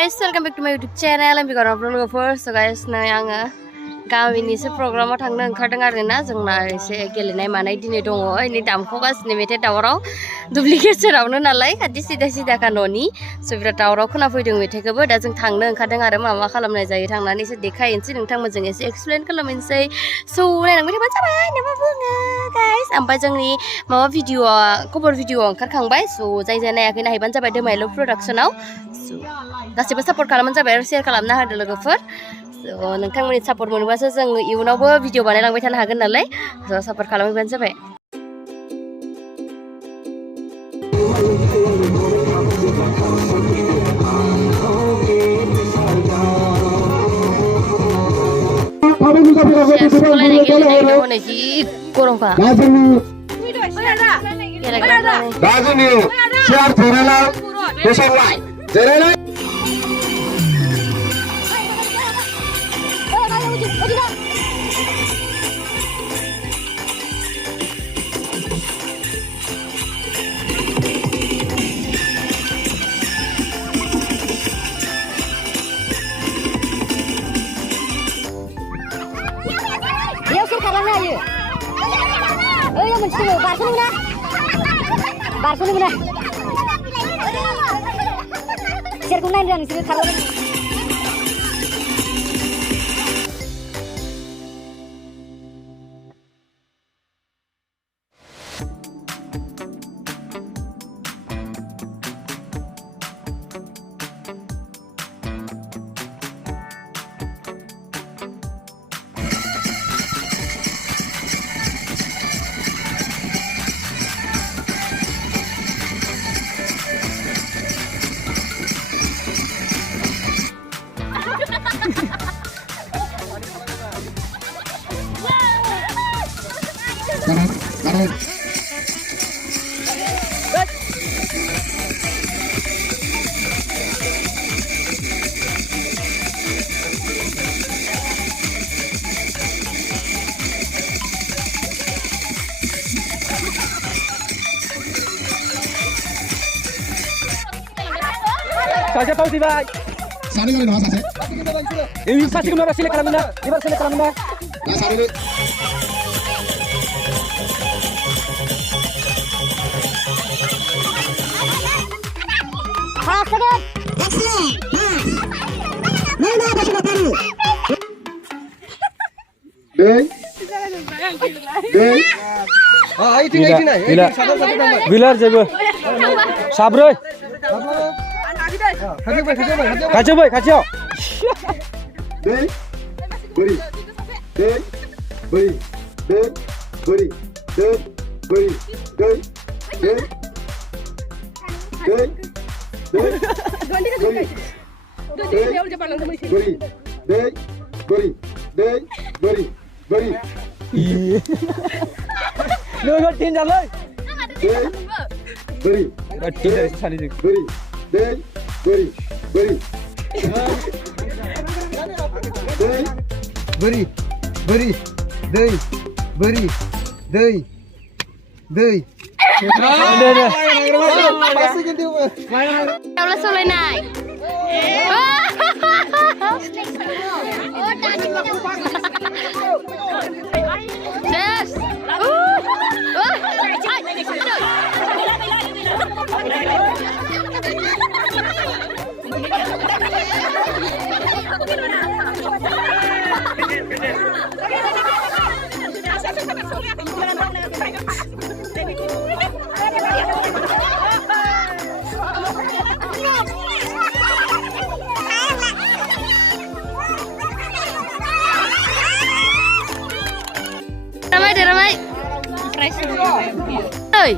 guys, welcome back to my YouTube channel. I'm Bigor Vlogger. So guys, now आङो गामिनि एसे प्रग्रामाव थांनो ओंखारदों आरोना जोंना एसे गेलेनाय मानाय दिनै दङ नै दामख'गासिनो मेथाइ दावराव दुब्लि गेजेरावनो नालाय खाथि सिदा न'नि स' बिराद दावराव खोनाफैदों मेथाइखौबो दा जों थांनो ओंखारदों आरो मा खालामनाय जायो थांनानै एसे देखायनोसै नोंथांमोनजों एसे एक्सप्लेन खालामनोसै स' नायलांबाय थाबानो जाबाय ना मा बुङो गाइस ओमफ्राय जोंनि माबा भिडिअ'आ कभार भिडिअ'आ ओंखारखांबाय स' जाय नायाखै नायहैबानो जाबाय दोमायलु प्रडाक्सनाव स' गासैबो सापर्ट खालामबानो जाबाय आरो शेयार खालामना होदो लोगोफोर नोंथांमोननि सापर्ट मोनबासो जों इयुनावबो भिडिअ बानायलांबाय थानो हागोन नालाय सापर्ट खालामबानो जाबाय गरमखा बारस'नो मोना सेरखौ नायनो नोंसोरो खारलांनो Saja tahu tiba. Sari kali nama saja. Ini pasti kena selek kalamina. Ibar selek kalamina. Ya sari. Excellent. Mana ada sudah tahu? Deng. Ah, itu nih. Bilar jago. Sabroy. Kacau boy, kacau. Deng. Beri. Deng. Beri. Deng. Beri. Deng. Beri. Deng. Deng. Deng. Deng. Beri. Beri. Deng. Beri. Deng. Beri. Beri. Nunggu tin jalan. Deng. Beri. Tin dari sana juga. Beri. Deng. Beri. Beri. Deng. Beri. Beri. Dei. Beri. Dei. Dei. Pasti gitu. Kalau soleh naik. Yes. Ramai. Hey.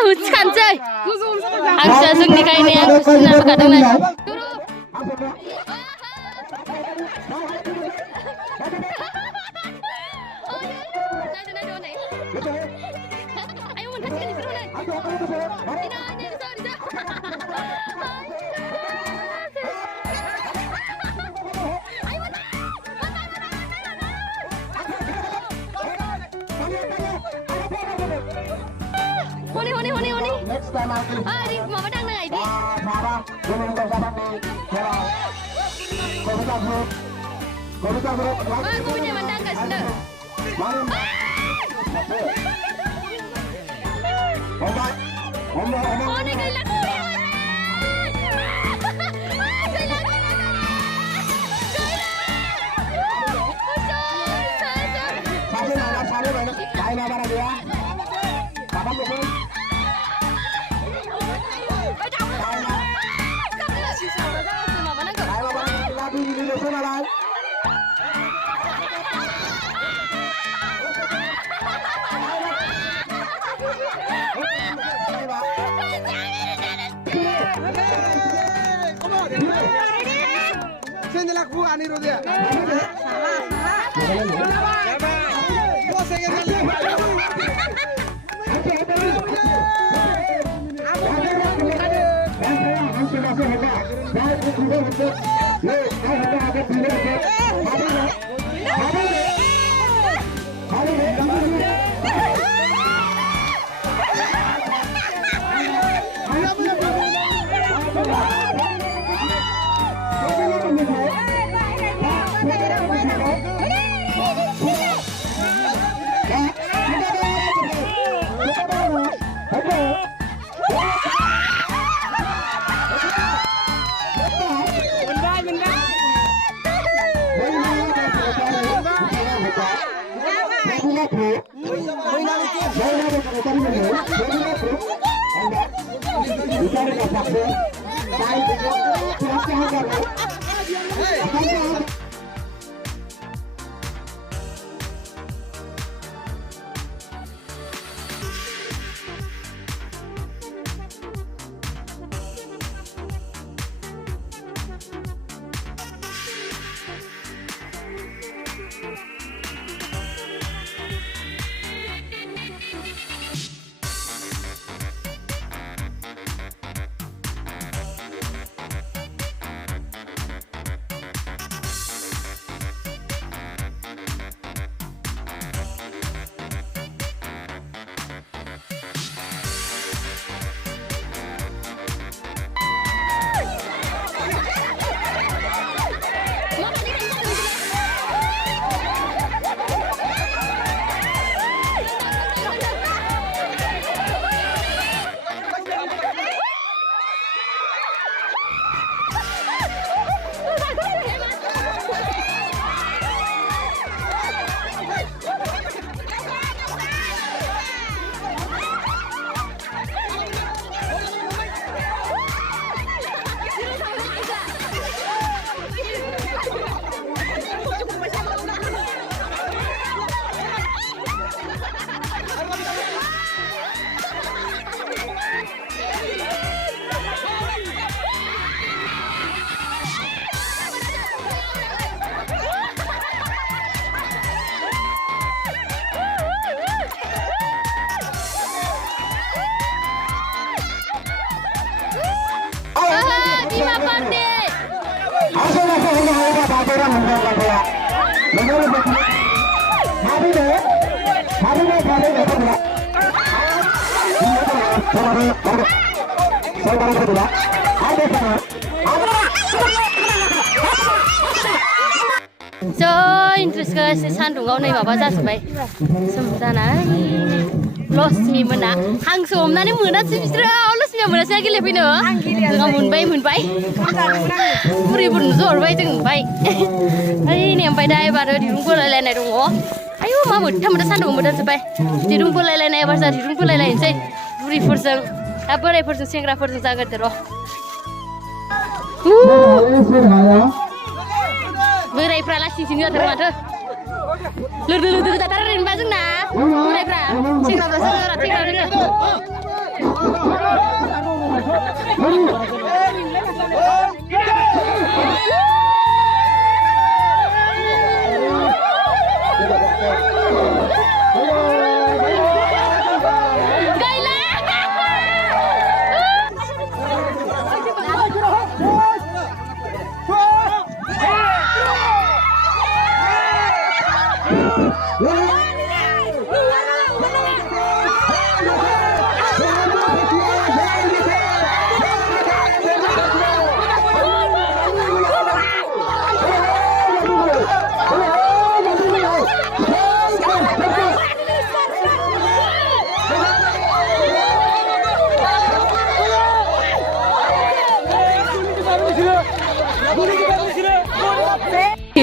Hujan Harusnya जोंनि गायनाया गुसुना होखादोंना Ayo, Honi. Next time aku. Di mama đang này đi. Sarah, jangan bersabar nih. Sarah. Komika Group. Aku punya mandang kat sini. Mana? Obat. Oh, ni gila aku. Satu banyak. Kain apa dia? Kapan betul? Lagu Indonesia lah. Sini lagu ani rodia. Kau saya So interest guys सान्दुङाव नै माबा जाजोबबाय सोमजानाय लक्ष्मी मोना हांसो हमनानै मोनासै बिसोरो लक्ष्मीया मोनासै गेलेफैनो जोंहा मोनबाय बुरिफोरनोसो हरबाय जों मोनबाय ओइ नै ओमफ्राय दा एबार दिरुं बोलायलायनाय दङ आयु मा मोनथाम सान्दुङाव मोनजोबबाय दिरुं बोलायलायनाय एबार जोंहा दिरुं बोलायलायनोसै बुरिफोरजों दा बोरायफोरजों सेंग्राफोरजों जागोन र' बोरायफ्रा लासिंसिं जाथारो माथो लोदो जाथारो ओरैनोबा जोंना बोरायफ्रा सेंग्राफ्रासो राथेंग्रा रोङो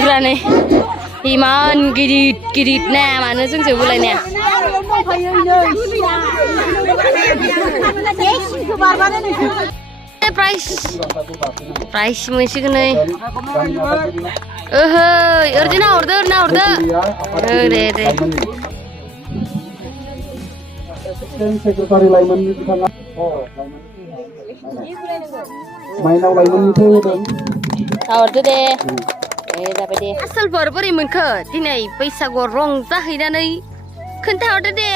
बुरजानो इमान गिदिर ना मानो जोंसो बुलायनाया प्राइस मोनसिगोन नै ओहो ओरैनो नाहरदो दे सेक्रेटारि लाइमोननि बिथाङा माइनाव लाइमोननिखौ होदों नाहरदो दे जाबाय दे आसोलफोर बोरै मोनखो दिनै बैसागुआव रंजाहैनानै खोन्थाहरदो दे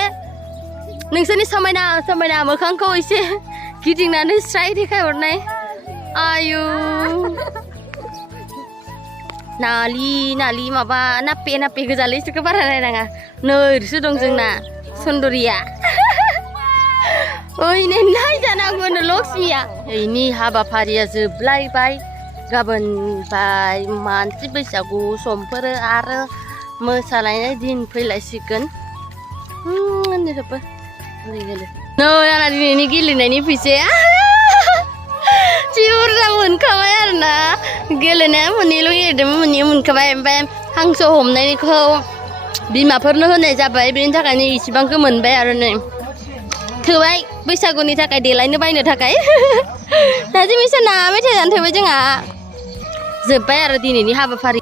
नोंसोरनि समायना मोखांखौ एसे गिदिंनानै स्राय देखायहरनाय आयु नालि माबा नापे गोजालै इसोरखौ बारा नायनाङा नोरसो दं जोंना सुन्दरिया ओइ नै नायजानांगौनो लक्ष्मिया ओइनि हाबाफारिया जोबलायबाय गाबोननिफ्राय मानसि बैसागु समफोरो आरो मोसानायनि दिन फैलायसिगोन नै आंना दिनैनि गेलेनायनि फैसाया जि बुरजा मोनखाबाय आरोना गेलेनाया मोननैल' गेलेदोंमोन मोननैयाव मोनखाबाय ओमफ्राय हांसो हमनायखौ बिमाफोरनो होनाय जाबाय बेनि थाखायनो इसिबांखौ मोनबाय आरो नै थोबाय बैसागुनि थाखाय देलायनो बायनो थाखाय दा जों मिसाना मेथाइ जानो थोबाय जोंहा जोब्बाय आरो दिनैनि हाबाफारि